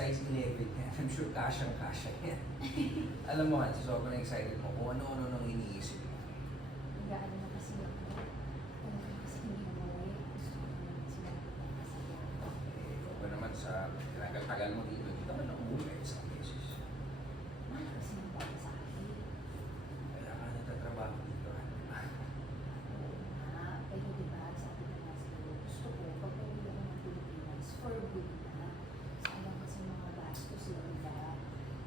size 11 yan. I'm sure kasyang-kasya yan. Alam mo, Hans, sobrang excited mo kung ano-ano nang iniisip mo. Gaano na kasi ako. Kasi hindi mo gusto ko naman sila kasaya. Ikaw ba naman sa tagal mo dito, hindi ka ba nakuhuli isang beses? Mahal kasi ng bawat sa akin. Kaya ka nagtatrabaho dito. Oo nga. Pero diba, sabi na nga sa'yo, gusto ko, pag pwede ako ng Pilipinas, for good na. Sayang kasi mga gastos nila.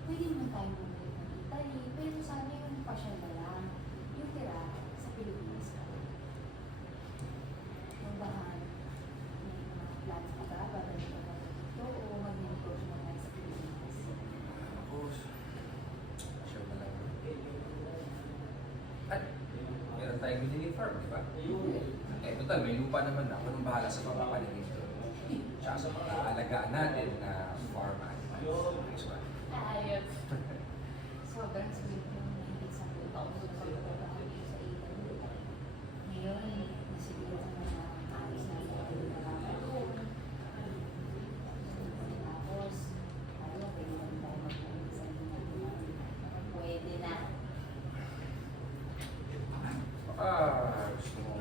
Pwede naman tayo bumalik ng Italy, pero sana yung pasyal na lang. Yung tira sa Pilipinas ka. Yung bahan, may mga plans ka ba? Babalik ka ba dito o mag-negosyo na tayo sa Pilipinas? Ako, sure na lang. At meron tayong binili farm, di ba? Eh, total, may lupa naman na. Ako nang bahala sa mga paningin ko. Tsaka sa mga alagaan natin na farm animals. Nice one. Ayos. Sobrang sweet yung hindi sa pausap sa pagkakao sa Italy. Ngayon, nasibilan na na ayos na ako. Tapos, tayo, pwede na tayo mag-uwi sa Italy. Pwede na. Baka gusto mo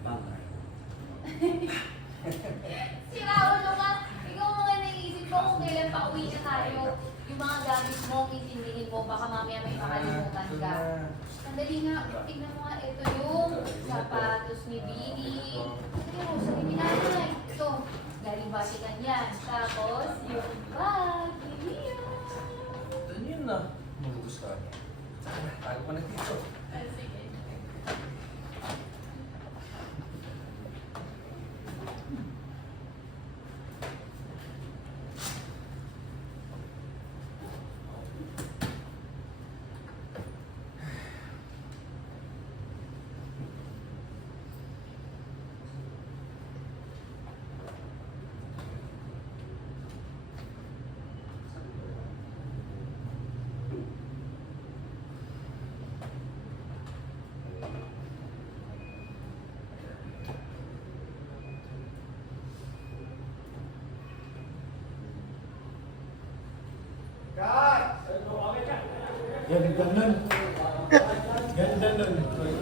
bangay. Sira ulo ka! Ikaw mga naisip ko kung kailan pa uwi na tayo. Yung mga gamit mo, intindihin mo, baka mamaya may makalimutan ka. Sandali nga, tignan mo nga, ito yung sapatos ni Bini. Ito, sarili natin. Ito, galing Vatican yan. Tapos, yung bag ni Leo. Ito yun na. Magugustuhan niya. Tago ko na dito. Sige. Ganda nun. Ganda nun.